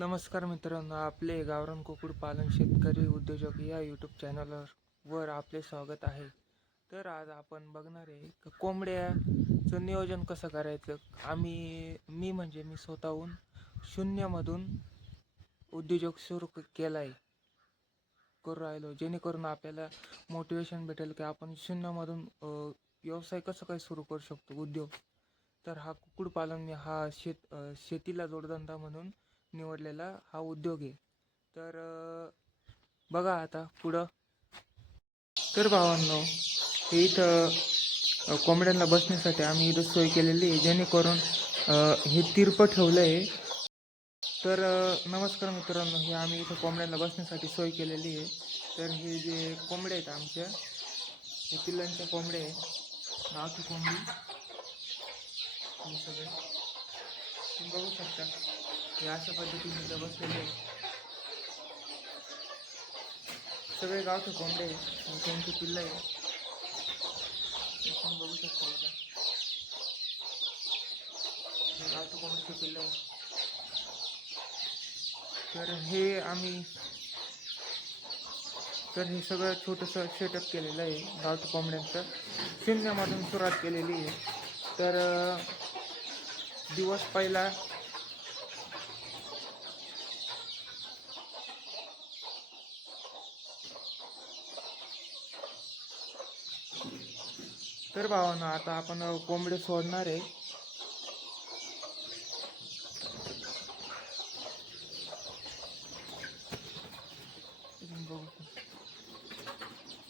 नमस्कार मित्रांनो आपले गावरान कुकुड पालन शेतकरी उद्योजक या यूट्यूब चॅनलवर वर आपले स्वागत आहे. तर आज आपण बघणार आहे कोंबड्याचं नियोजन कसं करायचं? आम्ही मी म्हणजे मी स्वतःहून शून्यमधून उद्योजक सुरू केला आहे करू राहिलो जेणेकरून आपल्याला मोटिवेशन भेटेल की आपण शून्यमधून व्यवसाय कसं काय सुरू करू शकतो? उद्योग. तर हा कुक्कुटपालन हा शेत शेतीला जोडधंदा म्हणून निवडलेला हा उद्योग आहे. तर बघा आता पुढं. तर भावांनो हे इथं कोंबड्यांना बसण्यासाठी आम्ही इथं सोय केलेली आहे जेणेकरून हे तिरपं ठेवलं आहे तर नमस्कार मित्रांनो हे आम्ही इथं कोंबड्यांना बसण्यासाठी सोय केलेली आहे. तर हे जे कोंबड्या आहेत आमच्या हे पिल्लांच्या कोंबड्या आहे गावठी कोंबडी. सगळे. तुम्ही बघू शकता. हे अशा पद्धतीने इथं बसलेले आहे सगळे गावचे कोंबडे आणि त्यांची पिल्लं आहे आपण बघू शकतो इथं हे गावठी कोंबडीची पिल्लं आहे तर हे आम्ही तर हे सगळं छोटंसं सेटअप केलेलं आहे. गावठी कोंबड्यांचं. शून्यामधून सुरुवात केलेली आहे. तर दिवस पहिला तर भावानं आता आपण कोंबडे सोडणार आहे.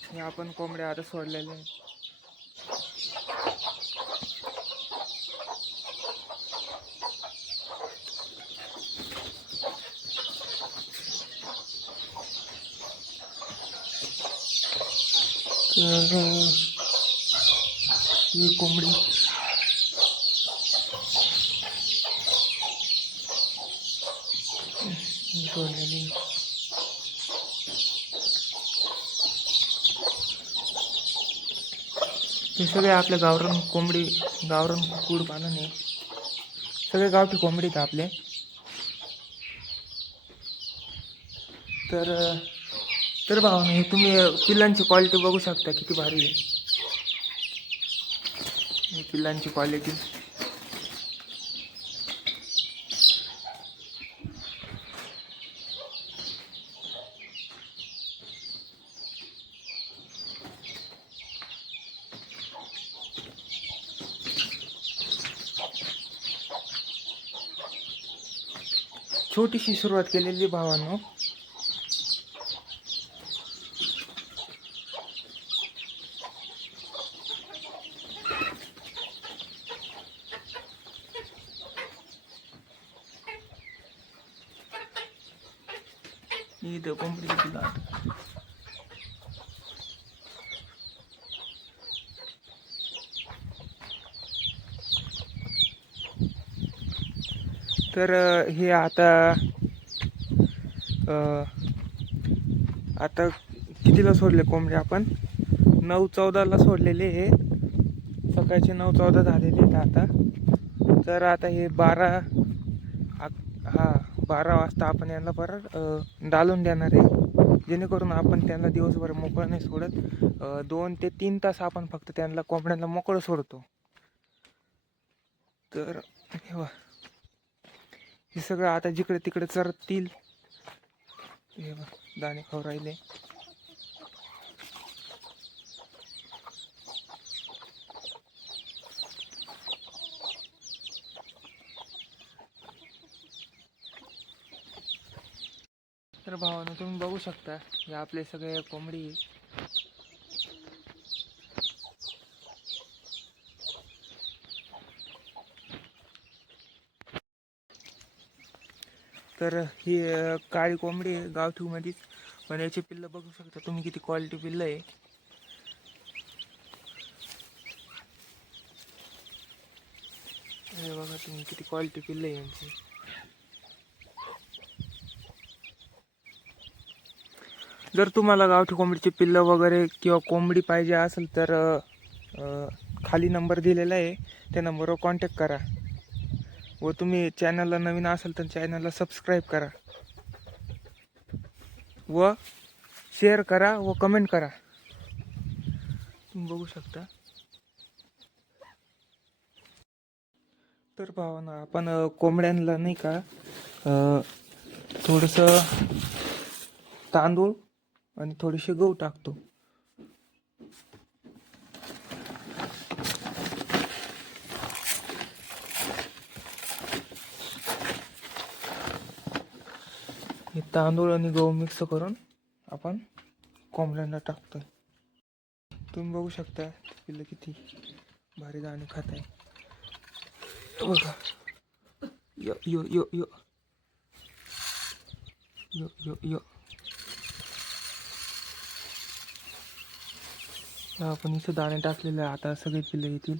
हे आपण कोंबड्या आता सोडलेले आहेत. तर ही कोंबडी. सोडलेली हे सगळे आपल्या गावरान कोंबडी गावरान कुकुड पालन आहे सगळे गावठी कोंबडी आहेत आपले. तर तर भाऊ हे तुम्ही पिल्लांची क्वालिटी बघू शकता किती भारी आहे. पिल्लांची क्वालिटी छोटीशी सुरुवात केलेली भावांनो इथं कोंबडी तुला तर हे आता आता कितीला सोडले कोंबडे आपण? नऊ चौदाला सोडलेले हे. सकाळचे नऊ चौदा झालेले आहेत आता. तर आता हे बारा हा बारा वाजता आपण यांना परत डालून देणार आहे. जेणेकरून आपण त्यांना दिवसभर मोकळं नाही सोडत. दोन ते तीन तास आपण फक्त त्यांना कोंबड्यांना मोकळं सोडतो. तर हे वा हे सगळं आता जिकडे तिकडे चरतील. हे बघ, दाणे खाऊ राहिले. तर भावानं तुम्ही बघू शकता हे आपले सगळे कोंबडी. तर ही काळी कोंबडी आहे गावठीमध्येच. पण याची पिल्लं बघू शकता तुम्ही किती क्वालिटी पिल्लं आहे. हे बघा तुम्ही किती क्वालिटी पिल्लं आहे यांची. जर तुम्हाला गावठी कोंबडीची पिल्लं वगैरे किंवा कोंबडी पाहिजे असेल तर खाली नंबर दिलेला आहे. त्या नंबरवर कॉन्टॅक्ट करा. व तुम्ही चॅनलला नवीन असाल तर चॅनलला सबस्क्राईब करा. व शेअर करा व कमेंट करा. तुम्ही बघू शकता. तर भावानं आपण कोंबड्यांना नाही का थोडंसं तांदूळ आणि थोडेसे गहू टाकतो हे तांदूळ आणि गहू मिक्स करून आपण कोंबड्यांना टाकतोय. तुम्ही बघू शकता पिल्लं किती भारी दाणे खात आहे बघा. यो यो यो यो. यो यो यो. आपण इथं दाणे टाकलेले आहे. आता सगळे पिल्लं येतील.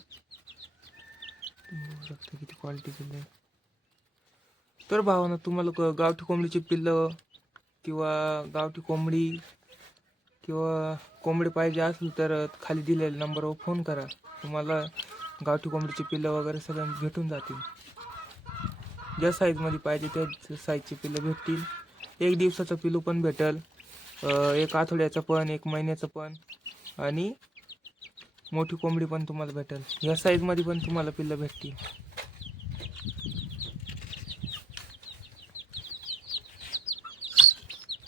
तुम्ही बघू शकता किती क्वालिटी पिल्लं आहे तर भावानं तुम्हाला क गावठी कोंबडीची पिल्लं किंवा गावठी कोंबडी किंवा कोंबडी पाहिजे असेल तर खाली दिलेल्या नंबरवर फोन करा. तुम्हाला गावठी कोंबडीची पिल्लं वगैरे सगळं भेटून जातील. ज्या साईजमध्ये पाहिजे त्या साईजची पिल्लं भेटतील. एक दिवसाचं पिलू पण भेटेल. एक आठवड्याचं पण एक महिन्याचं पण आणि मोठी कोंबडी पण तुम्हाला भेटेल. या साईजमध्ये पण तुम्हाला पिल्लं भेटतील.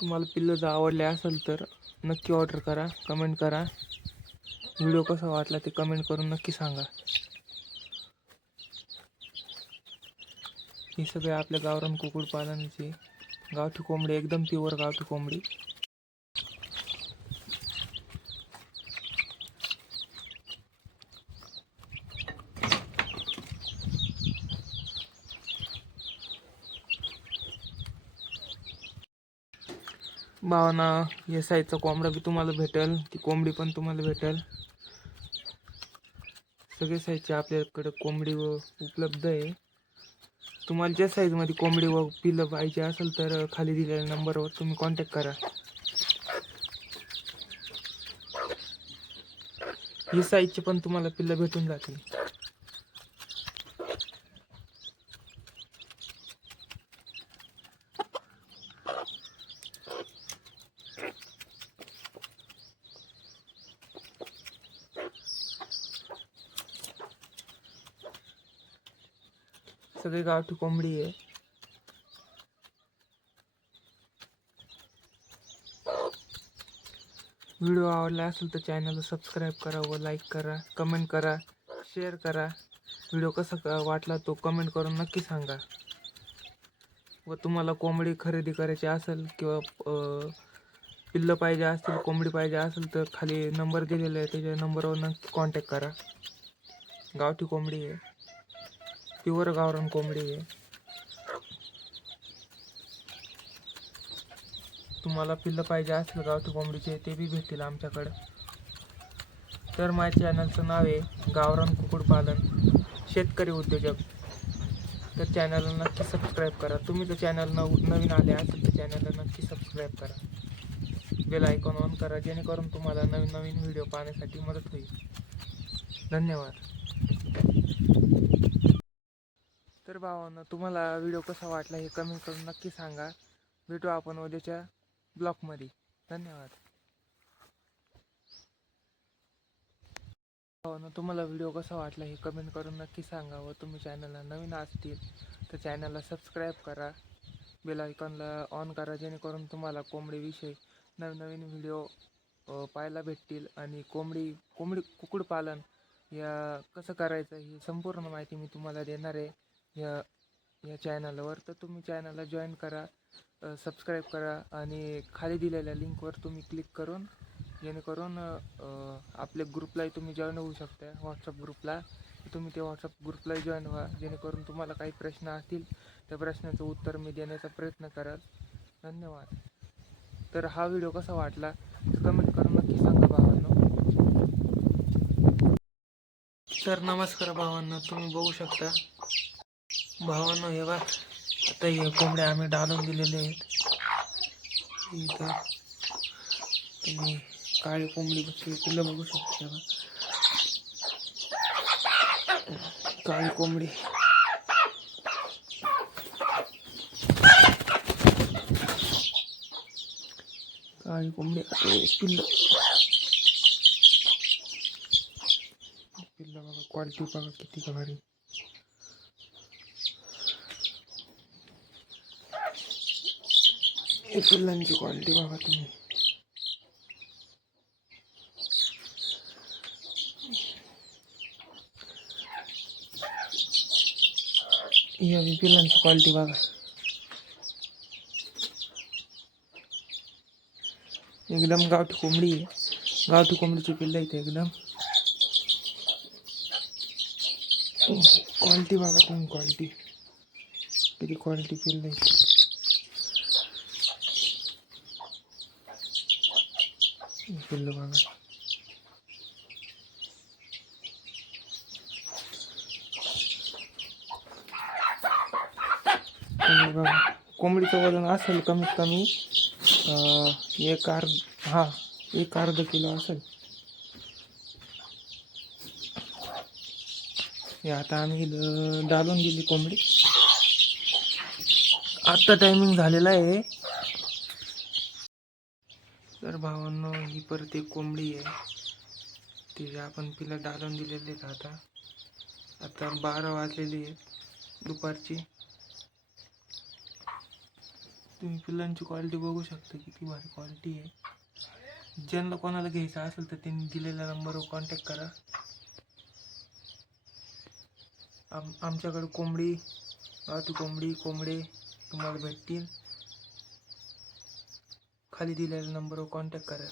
तुम्हाला पिल्लं जर आवडले असेल तर नक्की ऑर्डर करा कमेंट करा. व्हिडिओ कसा वाटला ते कमेंट करून नक्की सांगा. ही सगळे आपल्या गावरान कुकुड गावठी कोंबडी एकदम प्युअर गावठी कोंबडी. भावना या साईजचा कोंबडा बी तुम्हाला भेटेल ती कोंबडी पण तुम्हाला भेटेल. सगळे साईजचे आपल्याकडे कोंबडी व उपलब्ध आहे. तुम्हाला ज्या साईजमध्ये कोंबडी व पिल्लं पाहिजे असेल तर खाली दिलेल्या नंबरवर तुम्ही कॉन्टॅक्ट करा. ही साईजची पण तुम्हाला पिल्लं भेटून जातील. सगळी गावठी कोंबडी आहे. व्हिडिओ आवडला असेल तर चॅनलला सबस्क्राईब करा व लाईक करा कमेंट करा शेअर करा. व्हिडिओ कसा वाटला तो कमेंट करून नक्की सांगा. व तुम्हाला कोंबडी खरेदी करायची असेल किंवा पिल्लं पाहिजे असतील कोंबडी पाहिजे असेल तर खाली नंबर दिलेला आहे. त्याच्या नंबरवर नक्की कॉन्टॅक्ट करा. गावठी कोंबडी आहे. प्युअर गावरान कोंबडी आहे. तुम्हाला पिल्लं पाहिजे असेल गावठी कोंबडीचे ते बी भेटतील आमच्याकडं. तर माझ्या चॅनलचं नाव आहे गावरान कुक्कुटपालन शेतकरी उद्योजक. तर चॅनलला नक्की सबस्क्राईब करा. तुम्ही जर चॅनल नव नवीन आले असेल तर चॅनलला नक्की सबस्क्राईब करा. बेल आयकॉन ऑन करा जेणेकरून तुम्हाला नवीन नवीन व्हिडिओ पाहण्यासाठी मदत होईल. धन्यवाद. भावांना तुम्हाला व्हिडिओ कसा वाटला हे कमेंट करून नक्की सांगा. भेटू आपण उद्याच्या ब्लॉगमध्ये. धन्यवाद. भावांना तुम्हाला व्हिडिओ कसा वाटला हे कमेंट करून नक्की सांगा व तुम्ही चॅनलला नवीन असतील तर चॅनलला सबस्क्राईब करा. बेल आयकॉनला ऑन करा जेणेकरून तुम्हाला कोंबडीविषयी नवनवीन व्हिडिओ पाहायला भेटतील आणि कोंबडी कोंबडी कुक्कुटपालन या कसं करायचं ही संपूर्ण माहिती मी तुम्हाला देणार आहे. या या चॅनलवर तर तुम्ही चॅनलला जॉईन करा सबस्क्राईब करा आणि खाली दिलेल्या लिंकवर तुम्ही क्लिक करून जेणेकरून आपल्या ग्रुपलाही तुम्ही जॉईन होऊ शकता. व्हॉट्सअप ग्रुपला तुम्ही ते व्हॉट्सअप ग्रुपलाही जॉईन व्हा. जेणेकरून तुम्हाला काही प्रश्न असतील त्या प्रश्नाचं उत्तर मी देण्याचा प्रयत्न कराल. धन्यवाद. तर हा व्हिडिओ कसा वाटला? कमेंट करून नक्की सांगा भावांनो. तर नमस्कार भावांनो तुम्ही बघू शकता. भावानो हे बघा. आता हे कोंबड्या आम्ही डालून दिलेले आहेत. इथं तुम्ही काळी कोंबडी बसली तुला बघू शकतो बघ. काळी कोंबडी. काळी कोंबडी पिल्ल. पिल्ल बघा क्वालिटी बघा किती भारी. हे पिल्लांची क्वालिटी बघा तुम्ही. या बी पिल्लांची क्वालिटी बघा. एकदम गावठी कोंबडी आहे. गावठी कोंबडीची पिल्लं इथे एकदम. क्वालिटी बघा तुम्ही क्वालिटी. किती क्वालिटी पिल्लं आहे पिल्लं बघा. बघा. कोंबडीचं वजन असेल कमीत कमी एक अर्ध हा एक अर्ध किलो असेल. हे आता आम्ही डालून दिली कोंबडी. आत्ता टायमिंग झालेला आहे. तर भावांनो ही परत एक कोंबडी आहे. ती आपण पिला डालून दिलेली आहेत आता. आता बारा वाजलेली आहेत दुपारची. तुम्ही पिल्लांची क्वालिटी बघू शकता किती भारी क्वालिटी आहे. ज्यांना कोणाला घ्यायचं असेल तर त्यांनी दिलेल्या नंबरवर कॉन्टॅक्ट करा. आम आमच्याकडे कोंबडी गावठी कोंबडी कोंबडे तुम्हाला भेटतील. खाली दिलेल्या नंबरवर कॉन्टॅक्ट करा.